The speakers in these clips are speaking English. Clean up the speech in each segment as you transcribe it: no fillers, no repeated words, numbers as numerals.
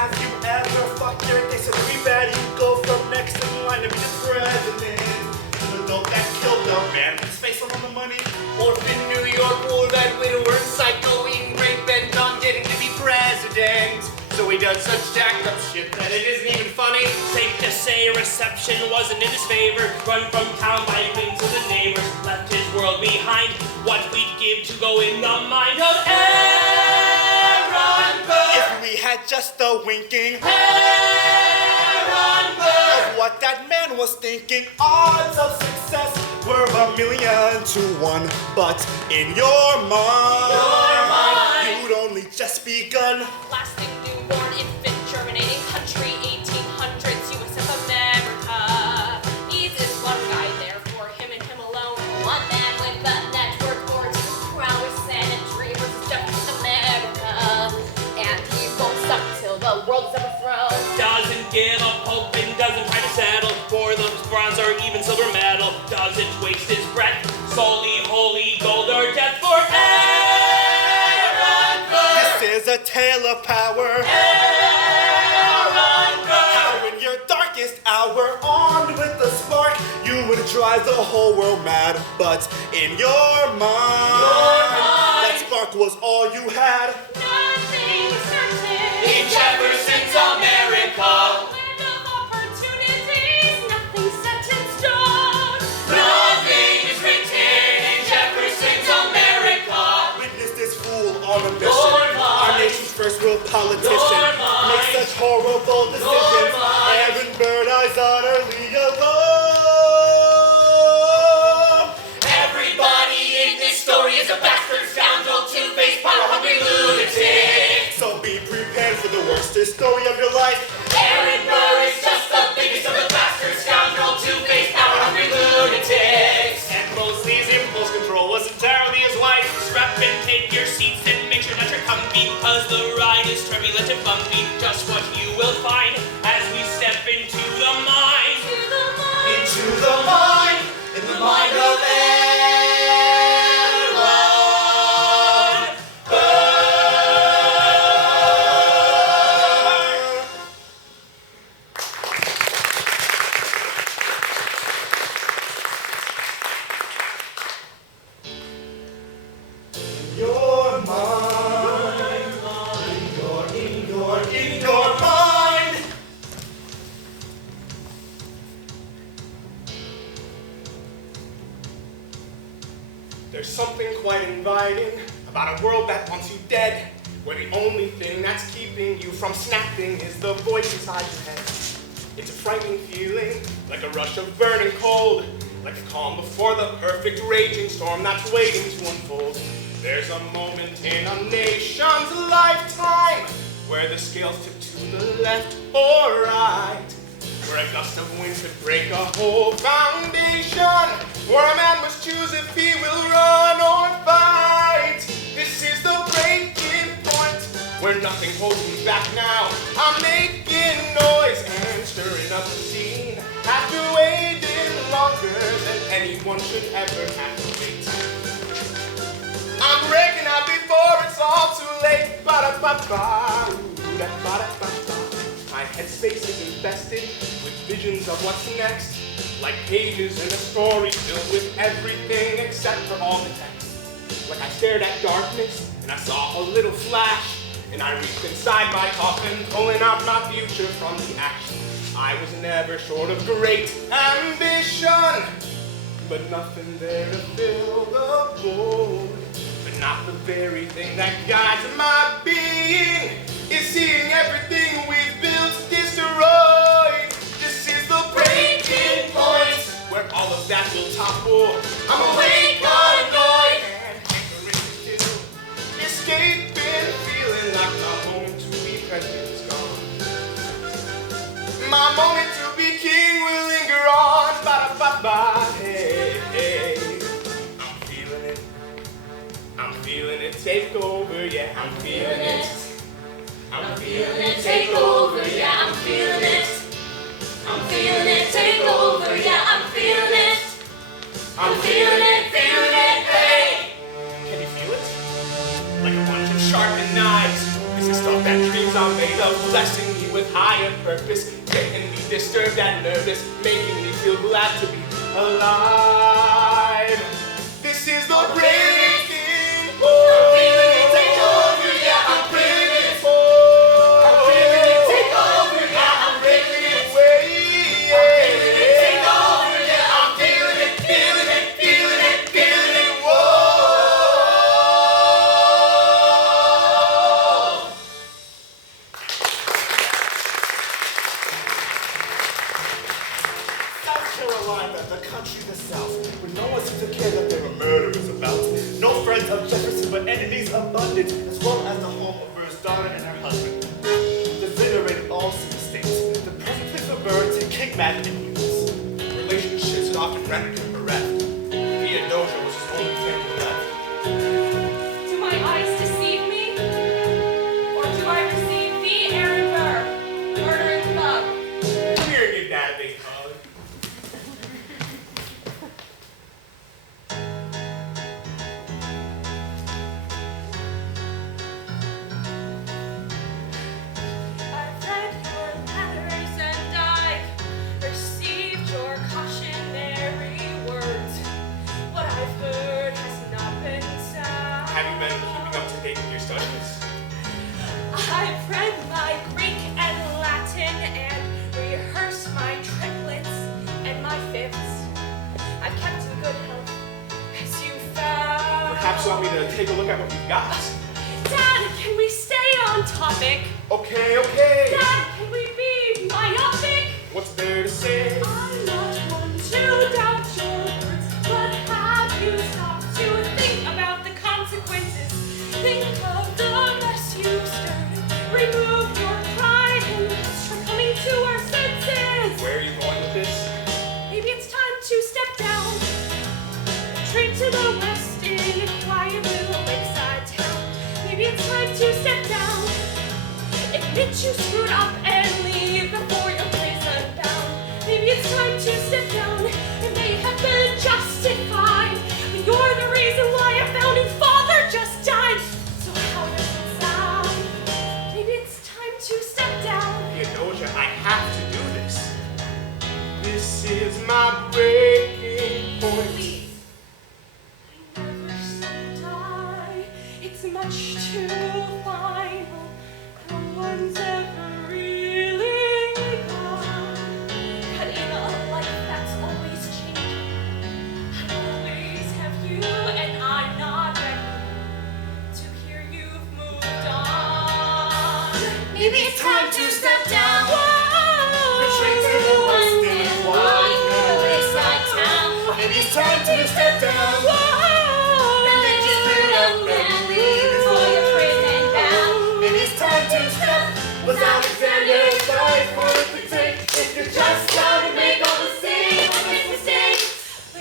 Have you ever fucked your dick so bad you go from next in line to be the president? The dope that killed the man with his face on the money. Orphan New York, war-bed widower, psycho-eating rape and done getting to be president. So he does such jacked up shit that it isn't even funny. Safe to say reception wasn't in his favor. Run from town by clean to the neighbors. Left his world behind. What we'd give to go in the mind of Aaron Burr. If we had just a winking Aaron Burr. of what that man was thinking, odds of success were 1,000,000 to 1. But in your mind, you'd only just begun. Lasting newborn infant germinating country 1800s US of America. Needs is one guy there for him and him alone. One man with a network or two prowess and dreamers Jefferson America. And he won't stop till the world's overthrown. Doesn't give a pope and doesn't try to settle for the bronze or even silver medal. Doesn't waste his breath. Solely holy gold or death for Aaron Burr. This is a tale of power. Aaron Burr. How in your darkest hour, armed with the spark, you would drive the whole world mad. But in your mind, that spark was all you had. Nothing certain. In Jefferson's America. Land of opportunities, nothing set in stone. Nothing is written in Jefferson's America. Witness this fool on a mission. Your mind. Our nation's first real politician. Your mind. Make such horrible decisions. mind. Aaron Burr dies utterly alone. Everybody in this story is a bastard, scoundrel, two-faced, power-hungry lunatic. So be prepared for the worstest story of your life. Aaron Burr is just the biggest of the bastard, scoundrel, two-faced, power-hungry lunatics. And mostly his impulse control was entirely his wife. Strap and take your seats and make sure that you're comfy, because the ride is turbulent and bumpy. Just what you will find as we step into the mind. Into the mind, in the mind of Aaron Burr. Your mind. In your mind. There's something quite inviting about a world that wants you dead, where the only thing that's keeping you from snapping is the voice inside your head. It's a frightening feeling, like a rush of burning cold, like a calm before the perfect raging storm that's waiting to unfold. There's a moment in a nation's lifetime where the scales tip to the left or right, where a gust of wind could break a whole foundation, where a man must choose if he will run or fight. This is the breaking point, where nothing holds me back now. I'm making noise and stirring up the scene, after waiting longer than anyone should ever have to wait. I'm breaking out before it's all too late. Ba-da-ba-ba, ooh-da-ba-da-ba-ba. My headspace is infested with visions of what's next, like pages in a story filled with everything except for all the text. Like I stared at darkness and I saw a little flash, and I reached inside my coffin, pulling out my future from the ash. I was never short of great ambition, but nothing there to fill the void. But not the very thing that guides my being is seeing everything we've built destroyed. This is the breaking point, where all of that will topple. I'm awake, annoyed, and hankering to escaping, feeling like my moment to be president is gone. My moment to be king will linger on. Ba-da-ba-ba, hey, hey. I'm feeling it take over, yeah, I'm feeling it. I'm feeling it take over, yeah, I'm feeling it. I'm feeling it take over, yeah, I'm feeling it. I'm feeling it, hey. Can you feel it? Like a bunch of sharpened knives. This is stuff that dreams wishes are made of blessing me with higher purpose, getting me disturbed and nervous, making me feel glad to be alive. This is the breaking point. I'm feeling it take over, yeah, I'm feeling it. I'm feeling it take over, yeah, I'm feeling it. I'm feeling it take over, yeah, I'm feeling it, feeling it, feeling it, feeling it, whoa. South Carolina, the country, the South, where no one seems to care that there are murderers about. No friends of Jefferson, but enemies abundant, as well as the home of Burr's daughter and her husband. The venerated Alston Estate, the present place of Burr to kick back and use. Relationships had often rendered him bereft. Theodosia was his only family left. Do my eyes deceive me? Or do I receive thee, Aaron Burr, murdering thug? Come here and get that big hug. I've read your letters and I've received your cautionary words. What I've heard has not been sound. Have you been keeping up to date with your studies? I've read my Greek and Latin and rehearsed my triplets and my fifths. I've kept in good health, as you found. Perhaps you want me to take a look at what we've got? Dad, can we stay on topic? Okay, okay. Dad, can we be myopic? What's there to say? I'm not one to doubt your words, but have you stopped to think about the consequences? Think of the mess you've stirred. Remove your pride and us from coming to our senses. Where are you going with this? Maybe it's time to step down. Retreat to the west in a quiet little lakeside town. Maybe it's time to step down. Admit you screwed up and leave before you're prison bound. Maybe it's time to step down. It may have been justified, but you're the reason why our founding father just died. So how does it sound? Maybe it's time to step down. Theodosia, I have to do this. This is my breaking point. Please. I never said die. It's much too final. No one's ever really gone. But in a life that's always changing, I always have you, and I'm not ready to hear you've moved on. Maybe it's time to step down. Retreat to the west in a quiet little lakeside town. Maybe it's time to step down. Admit you screwed up and leave before you're prison bound. Maybe it's time to step. Was Alexander's life worth the take? If you're just down to make all the same mistakes,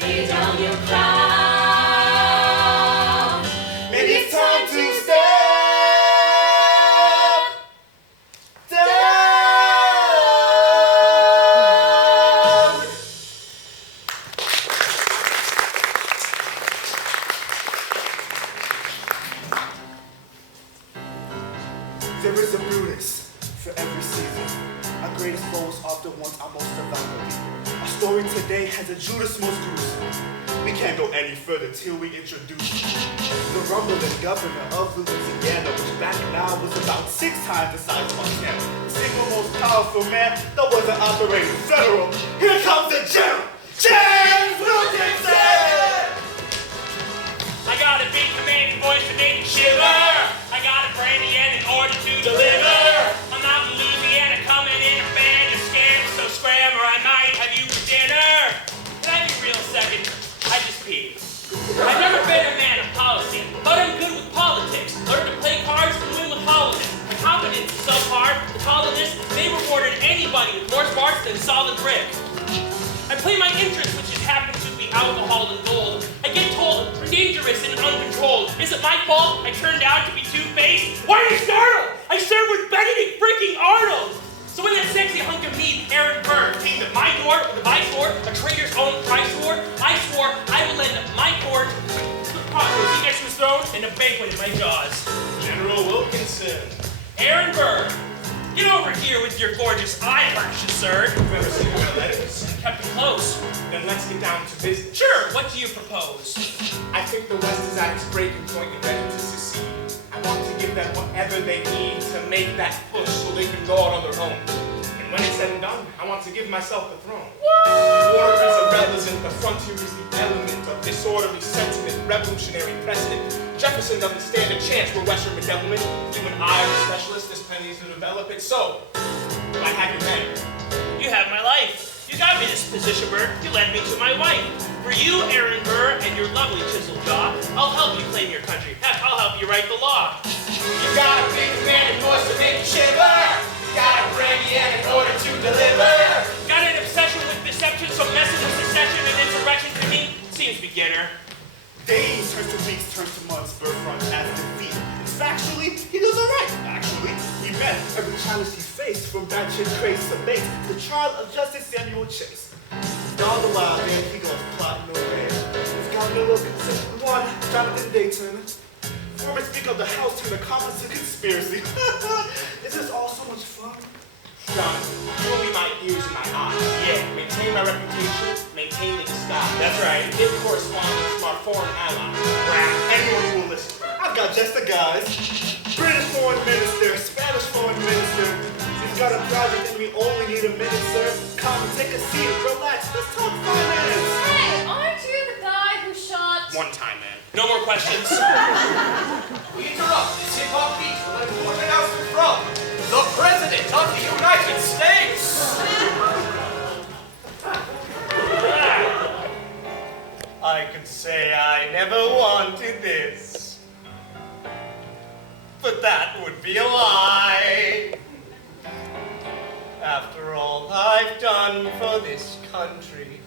Lay down your crown. maybe it's time to step down. There is a Brutus for every season. Our greatest foes are the ones our most devout. Our story today has a Judas most gruesome. We can't go any further till we introduce the Rumblin Governor of Louisiana, which back now was about 6 times the size of Montana. The single most powerful man that wasn't operating federal. Here comes the general, James Wilkinson! I got a big commanding voice to make you shiver. I got a brandy and an order to deliver. I'm out in Louisiana coming in a band of scams, so scram or I might have you for dinner. Can I be real second? I just peed. I've never been a man of policy, but I'm good with politics. Learned to play cards and win with politics. My confidence is so hard, the colonists, they rewarded anybody with more smarts than solid brick. I play my interest, which just happens to be alcohol and gold. I get told I'm dangerous and uncontrolled. Is it my fault I turned out to be two-faced? Why are you startled? I served with Benedict freaking Arnold! So when that sexy hunk of meat, Aaron Burr, came to my door with a vice-sword, a traitor's own price-sword, I swore I would lend my cord to the prophecy next to his throne and a banquet in my jaws. General Wilkinson. Aaron Burr, Get over here with your gorgeous eyelashes, sir. Remember seeing my letters? Kept them close. Then let's get down to business. Sure, what do you propose? I think the West is at its breaking point and ready to secede. I want to give them whatever they need to make that push so they can go out on their own. And when it's said and done, I want to give myself the throne. Order is irrelevant, the frontier is the element of disorderly sentiment, revolutionary precedent. Jefferson doesn't stand a chance for Western bedevilment. Even I, am a specialist, there's plenty to develop it. So, I have your pen. You have my life. You got me this position, Burr. You led me to my wife. For you, Aaron Burr, and your lovely chiseled jaw, I'll help you claim your country. Heck, I'll help you write the law. You got a big man and voice to make you shiver. You got a brainy and in order to deliver. Got an obsession with deception, so messing with secession and insurrection to me seems beginner. Days turns to weeks, turns to months, Burr front as defeat. Factually, he does alright. Actually, he met every challenge he faced, from batshit craze to base, the trial of Justice Samuel Chase. All the while, there he goes, plotting away. He's got no Wilkinson, one, Jonathan Dayton. Former Speaker of the House turned accomplice to conspiracy. Is this all so much fun? John, you will be my ears and my eyes. Yeah, maintain my reputation, maintain the disguise. That's right. Give correspondence to our foreign allies. Anyone who will listen. I've got just the guys. British foreign minister, Spanish foreign minister. He's got a project and we only need a minute, sir. Come, take a seat, relax, let's talk finance. Hey, aren't you the guy who shot... One time, man. No more questions. We interrupt this hip-hop beat with an important announcement from the President of the United States. I could say I never wanted this, but that would be a lie. After all I've done for this country,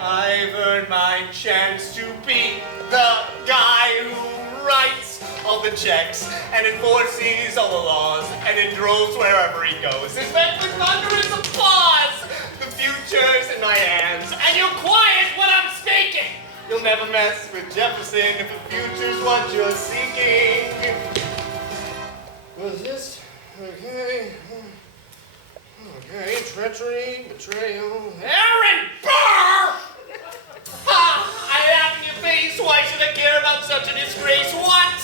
I've earned my chance to be the guy who writes all the checks and enforces all the laws and in droves wherever he goes. Is met with thunderous applause. The future's in my hands, and you're quiet when I'm speaking. You'll never mess with Jefferson if the future's what you're seeking. Was this? Okay. Okay, treachery, betrayal. Aaron Burr! Ha! I laugh in your face. Why should I care about such a disgrace? What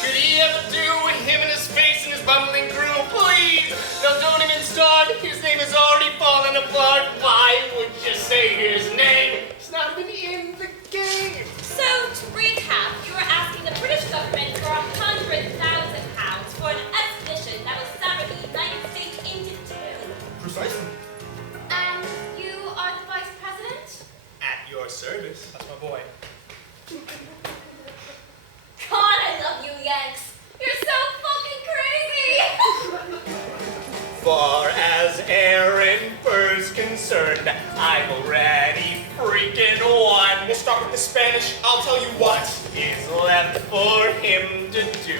could he ever do? Him and his face and his bumbling crew? Please, now don't even start. His name has already fallen apart. Why would you say his name? It's not even in the game. So, to recap, you were asking the British government for £100,000 for an expedition that will sever the United States into two. Precisely. And you are the vice president? At your service. That's my boy. God, I love you, Yanks. You're so fucking crazy. Far as Aaron Burr's concerned, I've already freaking won. We'll start with the Spanish. I'll tell you what. Is left for him to do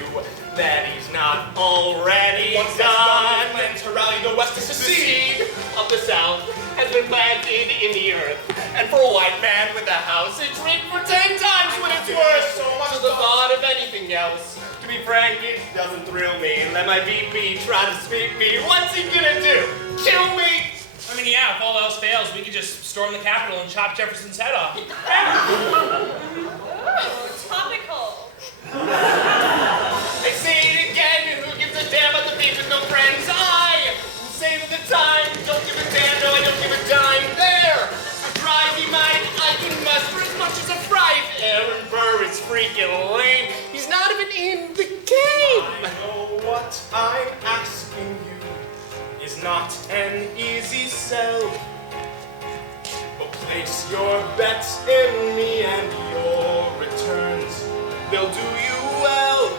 that he's not already Once that's done, done. we plan to rally the West to The secede. seed of the South has been planted in the earth, and for a white man with a house, it's written for 10 times what it's worth. So much So the thought of anything else, to be frank, it doesn't thrill me. Let my VP try to speak me. What's he gonna do? Kill me? I mean, yeah, if all else fails, we could just storm the Capitol and chop Jefferson's head off. Topical. I say it again, who gives a damn about the beach with no friends? I will save the time, don't give a damn, no, I don't give a dime. There, a drive he might, I can muster as much as a fright. Aaron Burr is freaking lame, he's not even in the game. I know what I'm asking you is not an easy sell. But place your bets in me and your returns, they'll do you well.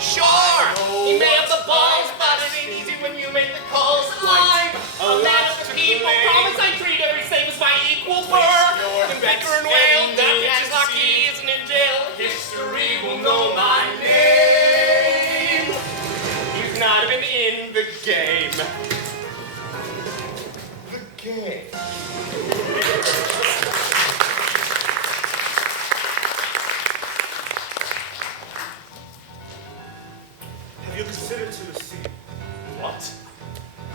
Sure, he may have the balls, but it ain't easy when you make the calls. I'm a man of the people, promise I treat every slave as my equal. Burr, and Becker and Whale, that bitch is lucky, isn't in jail. History will know my name. He's not even in the game. The game. Have you considered to the sea What?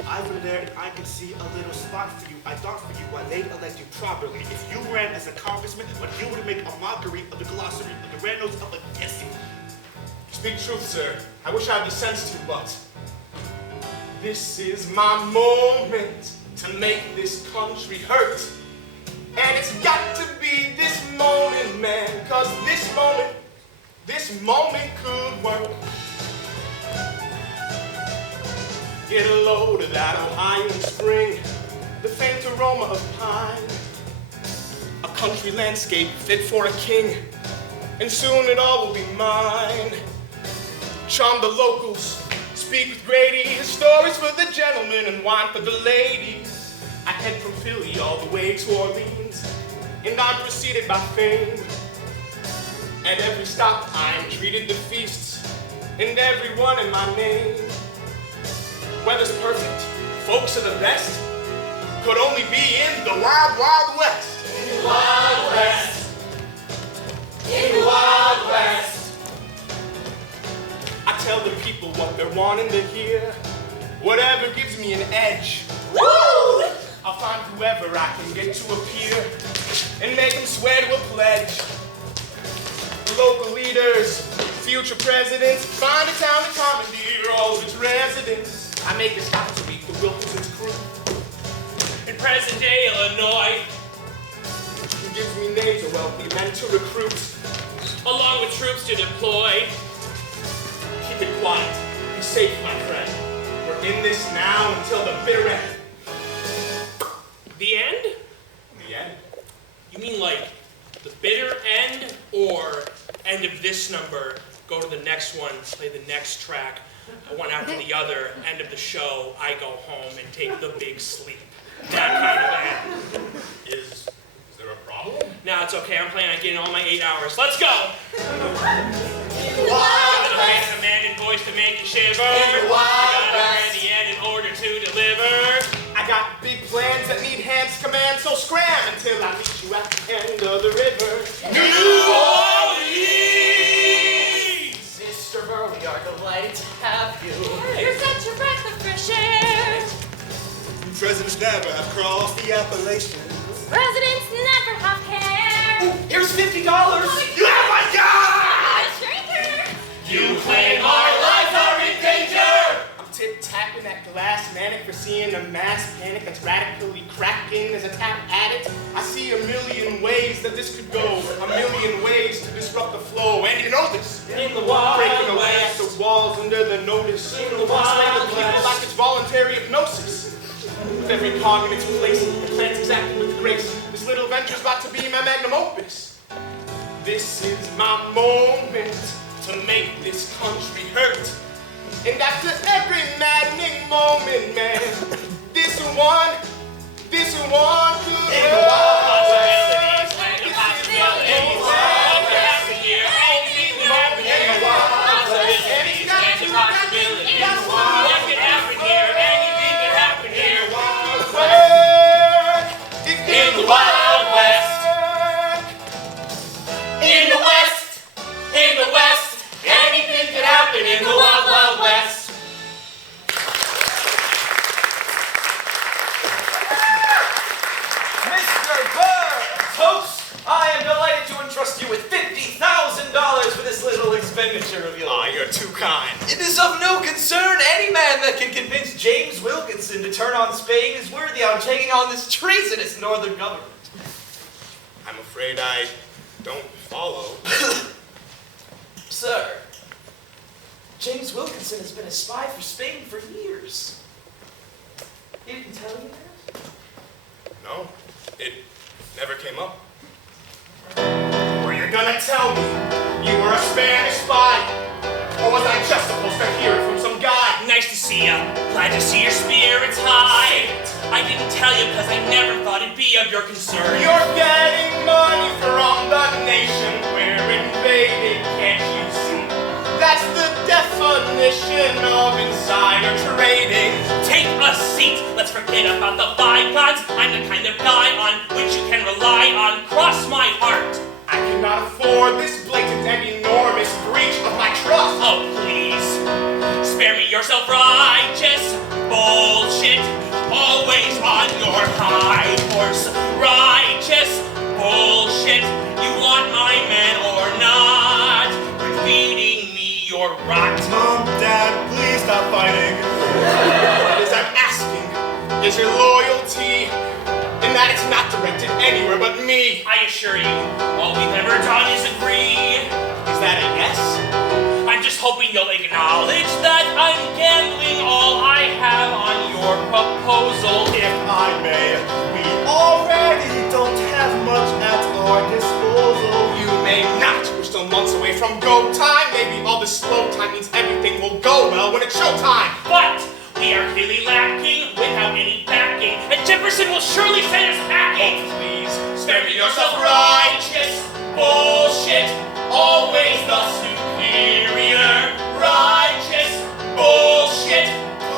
I were there and I could see a little spot for you. I thought for you why they'd elect you properly. If you ran as a congressman, but you would make a mockery of the glossary of the Reynolds of against you. Speak truth, sir. I wish I had the sense to, but this is my moment to make this country hurt. And it's got to be this moment, man, cause this moment could work. Get a load of that Ohio spring, the faint aroma of pine, a country landscape fit for a king, and soon it all will be mine. Charm the locals, speak with Grady, stories for the gentlemen and wine for the ladies. I head from Philly all the way to Orleans, and I'm preceded by fame. At every stop I'm treated to feasts, and everyone in my name. Weather's perfect, folks are the best, could only be in the wild, wild west. In the wild west. In the wild west. I tell the people what they're wanting to hear, whatever gives me an edge. Woo! I'll find whoever I can get to appear and make them swear to a pledge. Local leaders, future presidents, find a town to commandeer all of its residents. I make a stop to meet the Wilkinson's crew. In present-day Illinois, Who gives me names of wealthy men to recruit. along with troops to deploy. Keep it quiet, be safe, my friend. We're in this now until the bitter end. The end? The end? You mean like the bitter end, or end of this number, go to the next one, play the next track, one after the other, end of the show, I go home and take the big sleep. That kind of end. Is there a problem? Now it's okay, I'm planning on getting all my 8 hours. Let's go! Wild Gotta raise a man and voice to make you shiver. In the wild Gotta west. read the end in order to deliver. I got big plans that need hands command, so scram until I meet you at the end of the river. New Orleans! Mr. Burr, we are delighted to have you. You're such a breath of fresh air. Presidents never have crossed the Appalachians. Presidents never have care. Here's $50. Oh my God! A stranger. You claim our lives are in danger! I'm tip-tapping that glass, manic for seeing a mass panic that's radically cracking as a tap at it. I see a million ways that this could go, a million ways to disrupt the flow, and you know this. In the wild Breaking away at west. the walls under the notice. In the wild Sway the people west. like it's voluntary hypnosis. With every cog in its place, it plants exactly with grace. This little venture's about to be my magnum opus. This is my moment to make this country hurt. And after every maddening moment, man, this one could In the hurt. possibilities, land of possibilities. What could happen here? Anything could happen here. Possibilities, land of possibilities. What could happen here? Anything could happen here. In the Wild West. In the West. In the West. Anything could happen in the Wild, Wild West. Mr. Burr, host, I am delighted to entrust you with $50,000 for this little expenditure of yours. Aw, you're too kind. It is of no concern. Any man that can convince James Wilkinson to turn on Spain is worthy of taking on this treasonous northern government. I'm afraid I don't follow. Sir, James Wilkinson has been a spy for Spain for years. He didn't tell you that? No, it never came up. Were you gonna tell me you were a Spanish spy? Or was I just supposed to hear it from some guy? Nice to see ya. Glad to see your spirits high. I didn't tell you because I never thought it'd be of your concern. You're getting money from the nation we're invading, can't you see? That's the definition of insider trading. Take a seat. Let's forget about the bygones. I'm the kind of guy on which you can rely on. Cross my heart. I cannot afford this blatant and enormous breach of my trust. Oh, please. Spare me your self-righteous bullshit. Always on your high horse. Righteous bullshit. You want my man or not? Quit feeding me your rot. Mom, Dad, please stop fighting. What is I'm asking is your loyalty, in that it's not directed anywhere but me. I assure you, all we've ever done is agree. Is that a yes? I'm just hoping you'll acknowledge that I'm gambling all I have on your proposal. If I may, we already don't have much at our disposal. You may not. We're still months away from go time. Maybe all this slow time means everything will go well when it's showtime. But we are clearly lacking without any backing, and Jefferson will surely send us packing. Oh, please, Spare me your self-righteous bullshit. Always the superior righteous bullshit.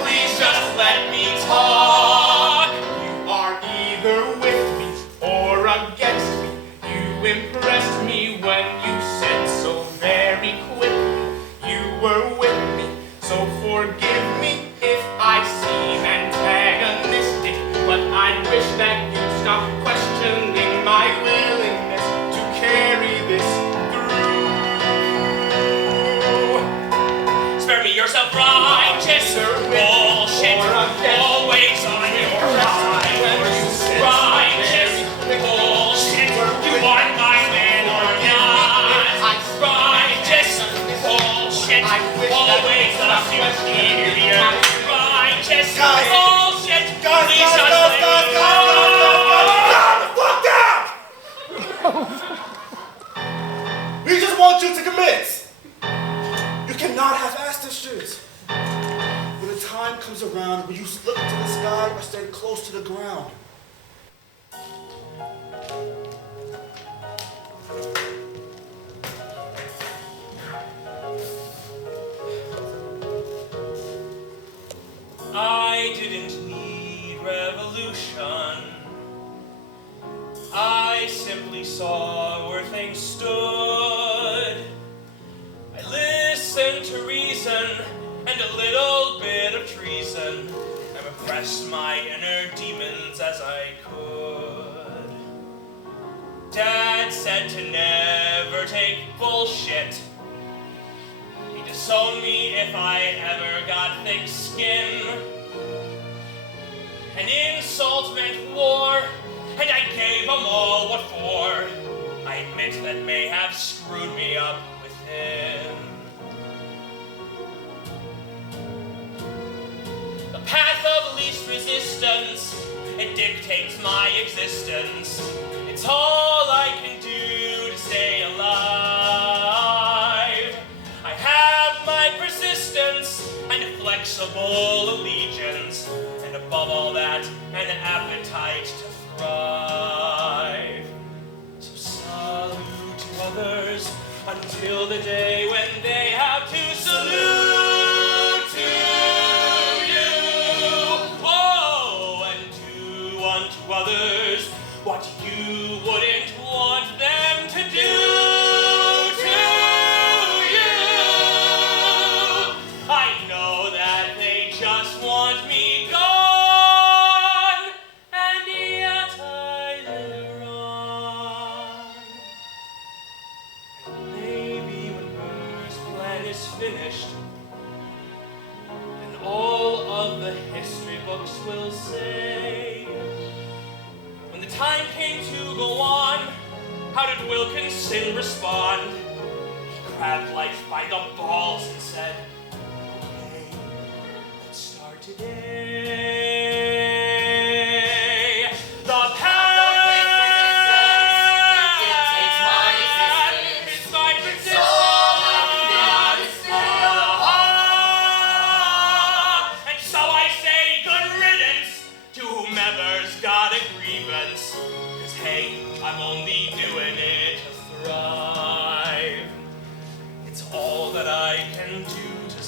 Please just let me talk. you are either with me or against me. You impressed me when you said so very quickly. You were with me, so forgive me if I seem antagonistic. But I wish that you'd stop questioning my willingness to carry this through. Spare me your self-righteous bullshit. Always on your high horse. Righteous bullshit. You want my man or not? Righteous bullshit. Always the superior. Righteous bullshit. Please just let me We just want you to commit. You cannot half-ass this shit. When the time comes around, will you look into the sky or stay close to the ground? I didn't need revolution. I simply saw where things stood. I listened to reason and a little bit of treason, and repressed my inner demons as I could. Dad said to never take bullshit. He'd disown me if I ever got thick skin. An insult meant war, and I gave them all what for. I admit that may have screwed me up with him. The path of least resistance, it dictates my existence. It's all I can do to stay alive. I have my persistence and a flexible allegiance, and above all that, an appetite to thrive. So salute to others until the day when they have to salute to you. Oh, and do unto others what you wouldn't want them to do to you. I know that they just want me gone, and yet I live on. And maybe when Burr's plan is finished, then all of the history books will say, when the time came to go on, how did Wilkinson respond? He grabbed life by the balls and said, okay, let's start today. The path Dictates my existence. is my persistence. all I can do. And so I say good riddance to whomever's got a grievance. 'Cause hey, I'm only doing it to thrive. It's all that I can do to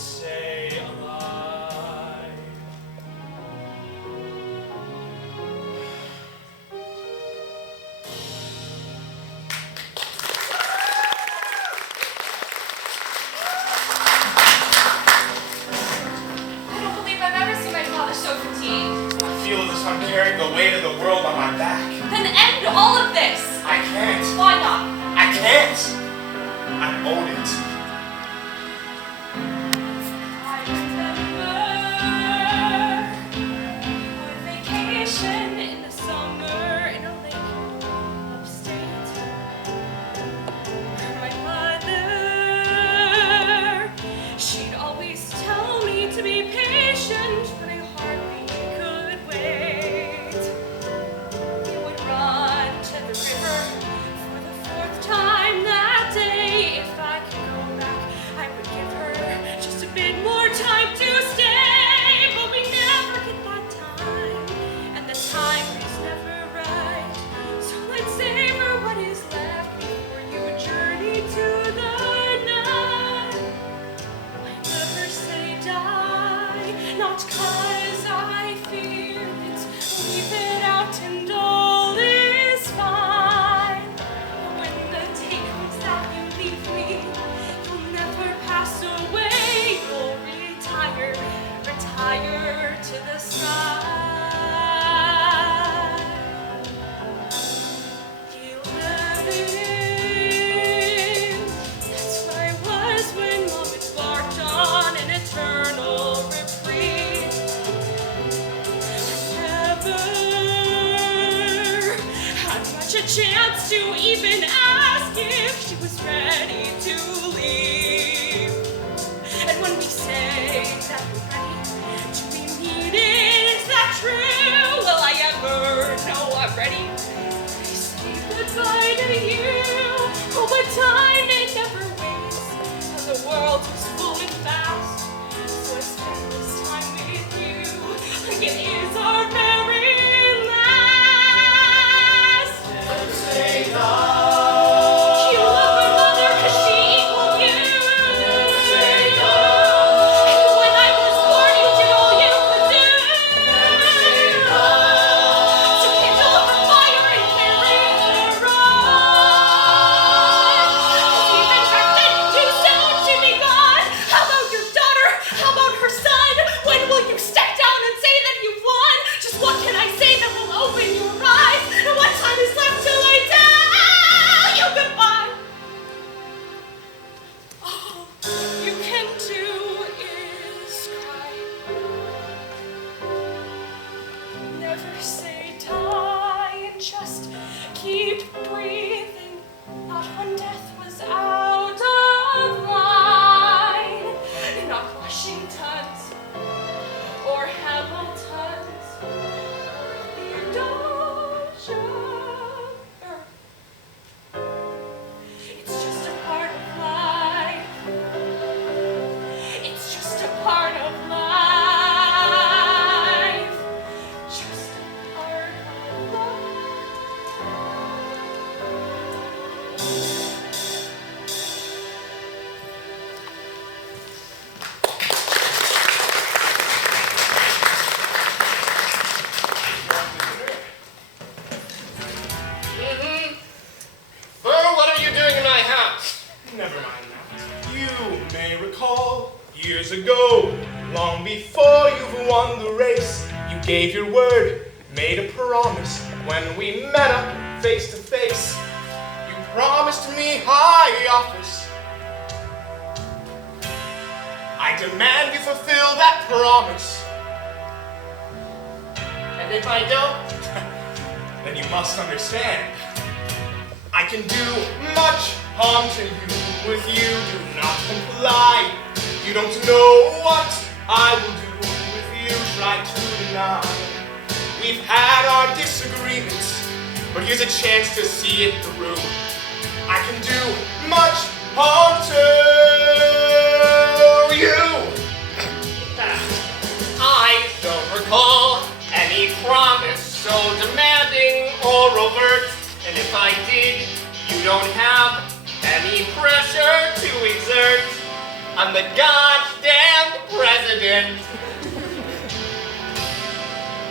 are so fatigued. I feel as if I'm carrying the weight of the world on my back. Then end all of this. I can't. Why not? I can't. I own it. I remember our vacation in the summer in a lake upstate. My mother, she'd always tell me to be patient, but I hardly could wait. We would run to the river for the 4th time that day. If I could go back, I would give her just a bit more time to stay. But we never get that time, and the time is never right. So let's savor what is left before you journey to the night. I never say die, not 'cause I fear it. Leave it out and all is fine. But when the day comes that you leave me, you'll never pass away. You'll retire to the sky. You live. That's what I was when Mom embarked on an eternal reprieve. Never had much a chance to even ask if she was ready to leave. And when we say that we're ready, do we mean it? Is that true? Will I ever know I'm ready? I say goodbye to you. Oh, but time, it never waits, and the world is full and fast. So I spend this time with you like it is our very last. Never say die. You love my mother 'cause she equaled you. Never say die. When I was born, you did all you could do. Never say die. To kindle up a fire and carry her on. 'Cause even back then, too soon to be gone. How about your daughter? How about her son? When will you step down and say that you've won? Just what can I say that will open your eyes? And what time is left till I tell you goodbye? All you can do is cry. Never say die, and just keep breathing. Not when death was out of line. Not Washington's or Hamilton's or Theodosia. It's just a part of life. It's just a part of life. Just a part of life. Burr, what are you doing in my house? Never mind that. You may recall years ago, long before you've won the race, you gave your word, made a promise when we met up face to face. You promised me high office. I demand you fulfill that promise. And if I don't, Then you must understand, I can do much harm to you if you do not comply. You don't know what I will do if you try to deny. We've had our disagreements, but here's a chance to see it through. I can do much harm to you. I don't recall any promise so demanding or overt. And if I did, you don't have any pressure to exert. I'm the goddamn president.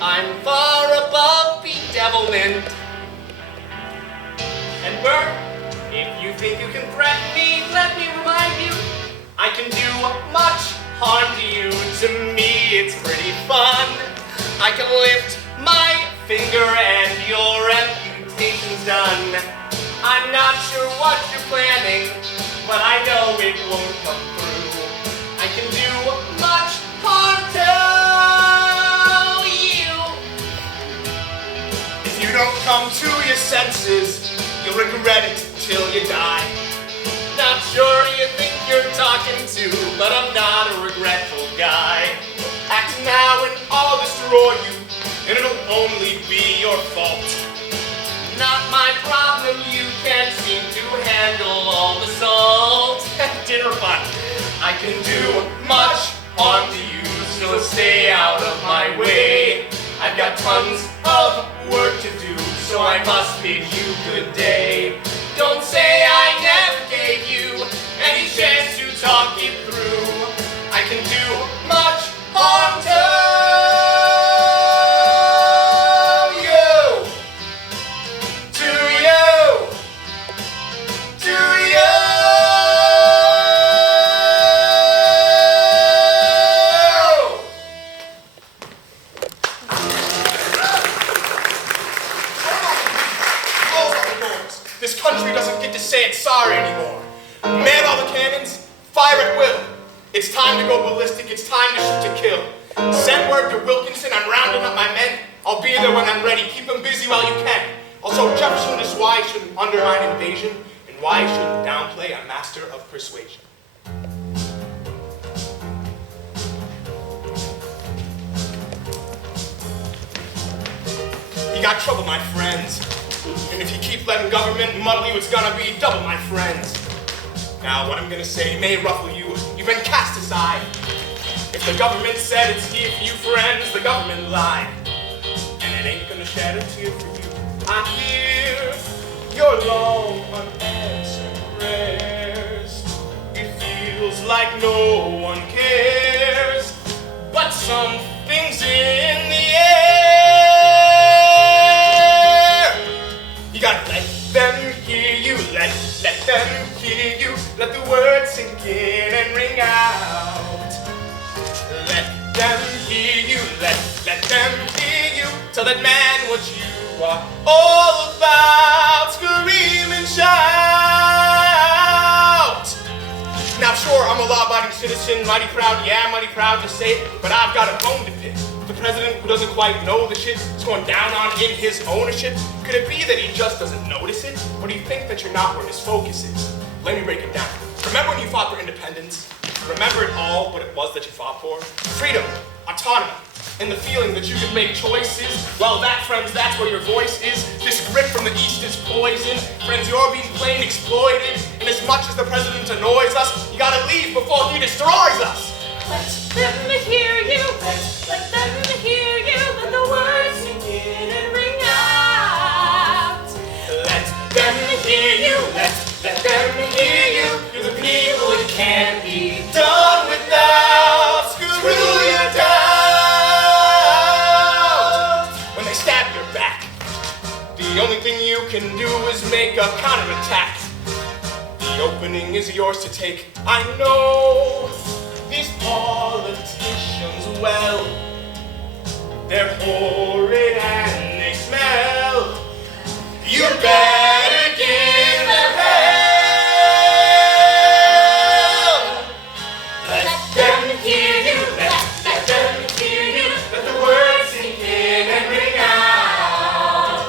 I'm far above bedevilment. And Burr, if you think you can threaten me, let me remind you, I can do much harm to you. To me, it's pretty fun. I can lift my finger and your amputation's done. I'm not sure what you're planning, but I know it won't come through. I can do much harm to you. If you don't come to your senses, you'll regret it till you die. Not sure you think you're talking to, but I'm not a regretful guy. Act now and I'll destroy you, and it'll only be your fault. Not my problem, you can't seem to handle all the salt. Dinner fun. I can do much harm to you, so stay out of my way. I've got tons of work to do, so I must bid you good day. Don't say I never gave you any chance to talk it through. I can do much harm to you. To you. To you. This country doesn't get to say it's sorry anymore. Man all the cannons, fire at will. It's time to go ballistic, it's time to shoot to kill. Send word to Wilkinson, I'm rounding up my men. I'll be there when I'm ready, keep them busy while you can. Also, Jefferson is why I shouldn't undermine invasion, and why I shouldn't downplay a master of persuasion. You got trouble, my friends. And if you keep letting government muddle you, it's gonna be double, my friends. Now, what I'm gonna say may ruffle you. You've been cast aside. If the government said it's here for you, friends, the government lied. And it ain't gonna shed a tear for you. I hear your long unanswered prayers. It feels like no one cares. But something's in the air. You gotta let them hear you, let them hear you, let the words sink in and ring out. Let them hear you, let them hear you, tell that man what you are all about, scream and shout. Now sure, I'm a law-abiding citizen, mighty proud, yeah, mighty proud to say it, but I've got a bone to pick. The president who doesn't quite know the shit is going down on in his ownership. Could it be that he just doesn't notice it? Or do you think that you're not where his focus is? Let me break it down. Remember when you fought for independence? Remember it all, what it was that you fought for? Freedom, autonomy, and the feeling that you could make choices. Well, that, friends, that's where your voice is. This grit from the east is poison. Friends, you're being plain exploited. And as much as the president annoys us, you gotta leave before he destroys us. Let them hear you, let them hear you, let the words sink in and ring out. Let them hear you, let them hear you, you're the people it can't be done without. Screw you down. When they stab your back, the only thing you can do is make a counterattack. The opening is yours to take, I know. These politicians, well, they're horrid and they smell. You better give them hell. Let them hear you, let them hear you, let the words sink in and ring out.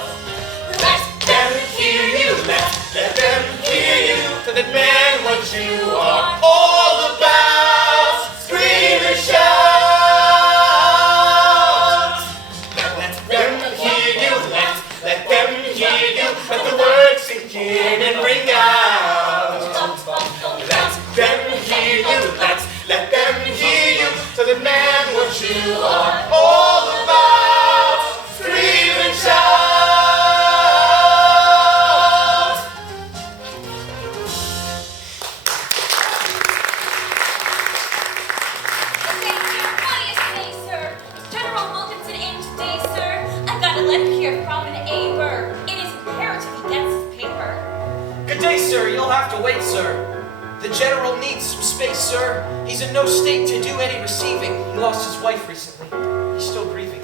Let them hear you, let them hear you, tell that man what you are all about. Let the words sink in and ring out. Let them hear you, let them hear you, tell the man what you are all about. Scream and shout. Thank you. What do you say, sir? Is General Wilkinson in today, sir? I've got a letter here from an Burr. Good day, sir. You'll have to wait, sir. The general needs some space, sir. He's in no state to do any receiving. He lost his wife recently. He's still grieving.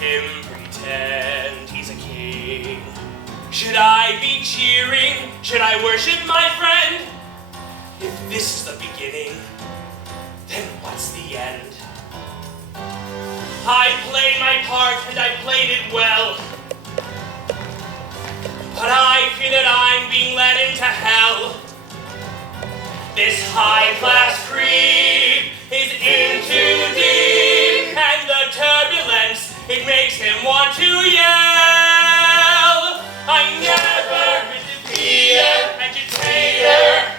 him pretend he's a king? Should I be cheering? Should I worship my friend? If this is the beginning, then what's the end? I played my part and I played it well. But I fear that I'm being led into hell. This high-class creep is in too deep, and the turbulence, it makes him want to yell. I never meant to be an agitator,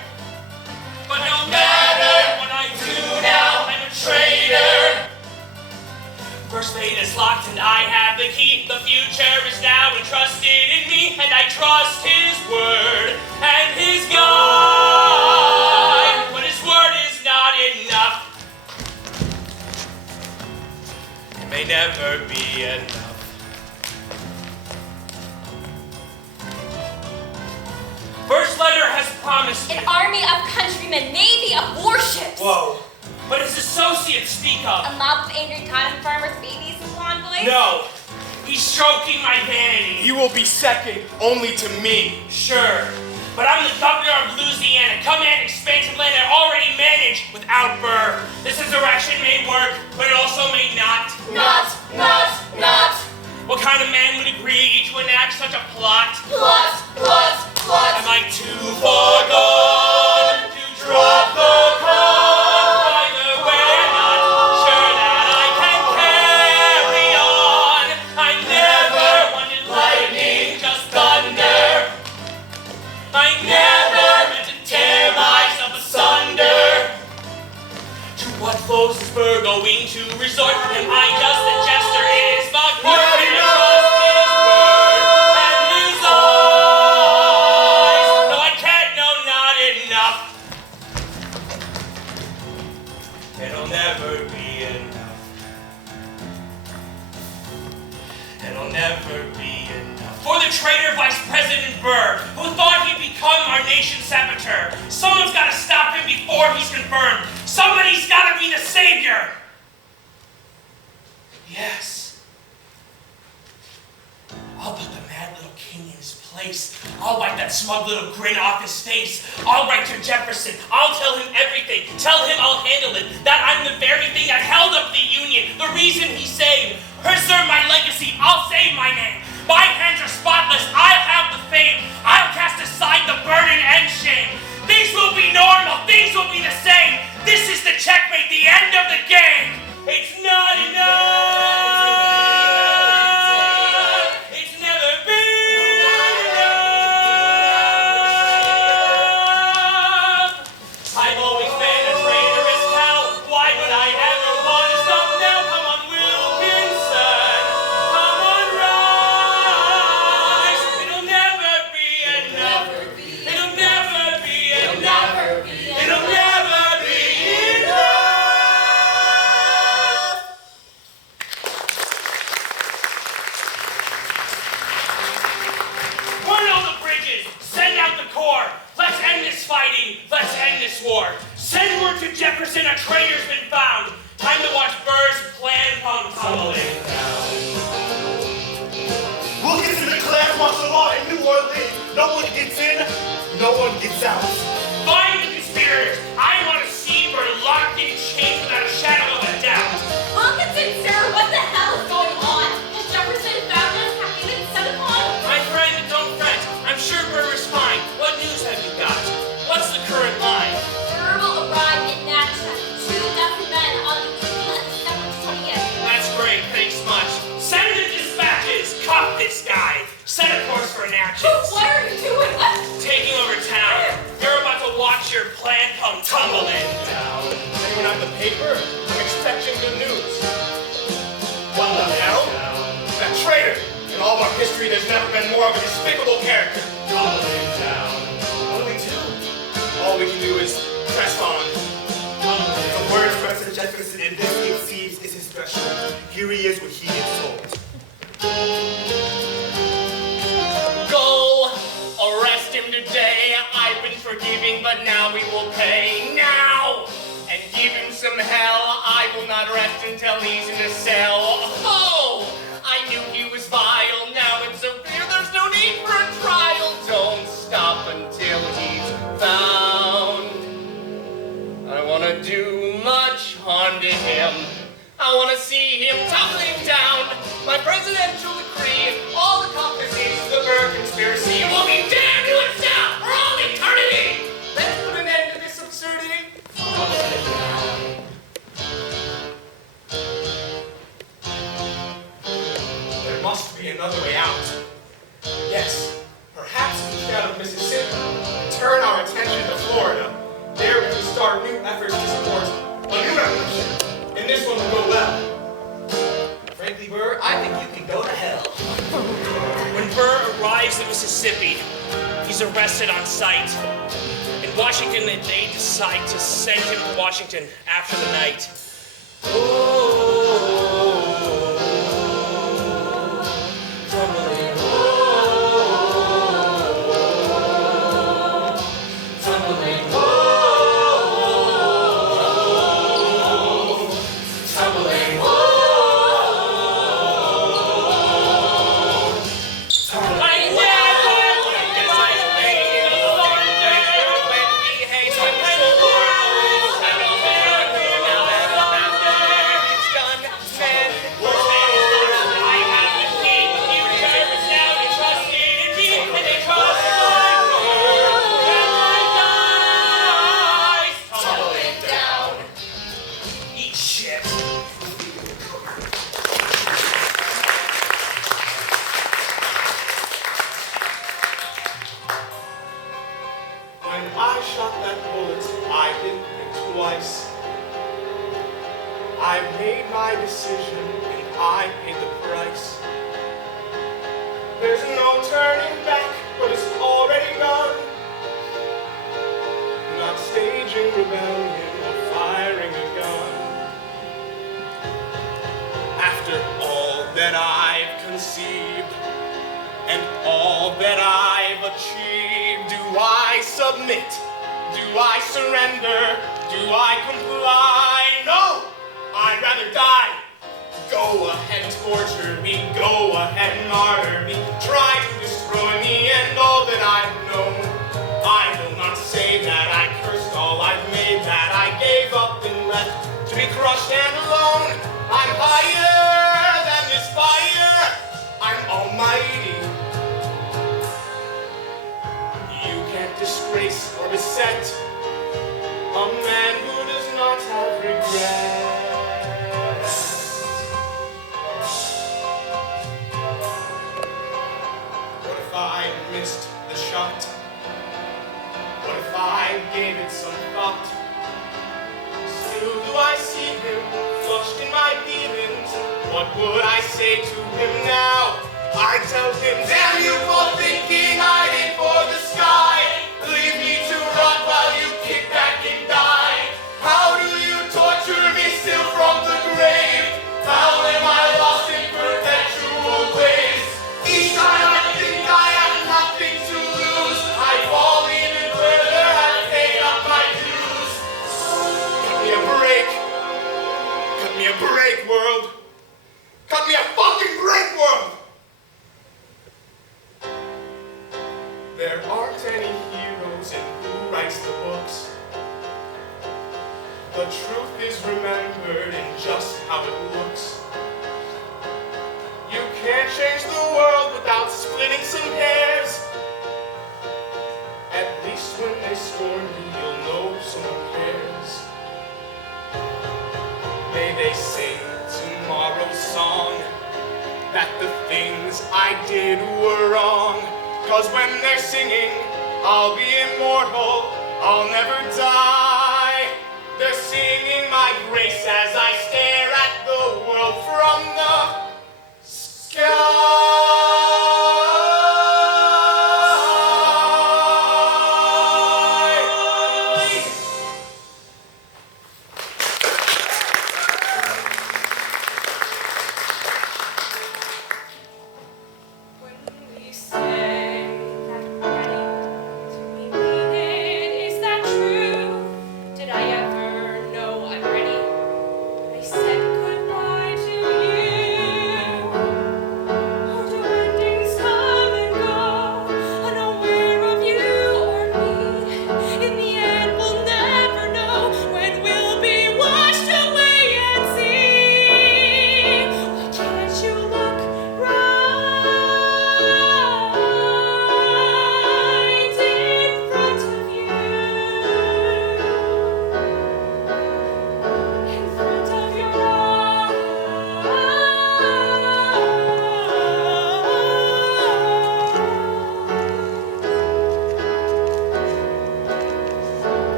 but no matter what I do now, I'm a traitor. First fate is locked and I have the key. The future is now entrusted in me, and I trust his word and his guide. But his word is not enough. It may never be enough. First letter has promised An army of countrymen, navy of warships. Whoa. But his associates speak of. A mob of angry cotton farmers, babies, and blonde boys. No. He's stroking my vanity. You will be second only to me. Sure. But I'm the governor of Louisiana. Command expansive land I already manage without Burr. This insurrection may work, but it also may not. Not. What kind of man would agree to enact such a plot? Plot. Am I too far gone to drop the con? By the way, I'm not sure that I can carry on. I never wanted lightning, just thunder. I never meant to tear myself asunder. To what flows is Burr going to resort? Am I just a jester in his mock court? And trust his word and his eyes? No, I can't, no, not enough. It'll never be enough. It'll never be enough. For the traitor Vice President Burr, who thought he'd become our nation's saboteur. Someone's got to stop him before he's confirmed. Somebody's got to be the savior. Yes. I'll put the mad little king in his place. I'll wipe that smug little grin off his face. I'll write to Jefferson. I'll tell him everything. Tell him I'll handle it. That I'm the very thing that held up the Union. The reason he saved. Preserve my legacy. I'll save my name. My hands are spotless. I'll have the fame. I'll cast aside the burden and shame. Things will be normal. Things will be the same. This is the checkmate. The end of the game. It's not enough. It's never been enough. I've always been a traitorous cow. Why would I ever want to stop now? Come on, Wilkinson. Come on, rise. It'll never be enough. It'll never be enough. It'll never be enough. Burn all the bridges. Send out the corps. Let's end this fighting. Let's end this war. Send word to Jefferson a traitor's been found. Time to watch Burr's plan come tumbling down. Wilkinson declares martial law in New Orleans. No one gets in, no one gets out. Find the conspirators. I want to see Burr locked in chains without a shadow of a doubt. Wilkinson, sir, what the hell is going on? Has Jefferson found us? Have you been set upon? My friend, don't fret. I'm sure Burr is fine. What news have you got? What's the current line? Burr will arrive in Natchez. 2,000 men on the evening of December 20th. That's great. Thanks much. Send the dispatches. Cuff this guy. Set a course for Natchez. What are you doing? Taking over town. You're about to watch your plan come tumbling down. Anyone have the paper? I'm expecting good news. What the hell? That traitor! In all of our history, there's never been more of a despicable character. Tumbling down. Only two. All we can do is press on. The words President Jefferson in this it seems is his special. Here he is what he is told. Go, arrest him today. I've been forgiving, but now we will pay now. And give him some hell. I will not rest until he's in a cell. Oh, I I want to see him tumbling down. My presidential decree and all the accomplices of the Burr conspiracy will be damned to us now for all eternity. Let's put an end to this absurdity. There must be another way out. Yes, perhaps instead of Mississippi, turn our attention to Florida. There we can start new efforts to support a new revolution. And this one will go well. Frankly, Burr, I think you can go to hell. When Burr arrives in Mississippi, he's arrested on sight. In Washington, they decide to send him to Washington after the night. I'll never die. They're singing my grace as I stand.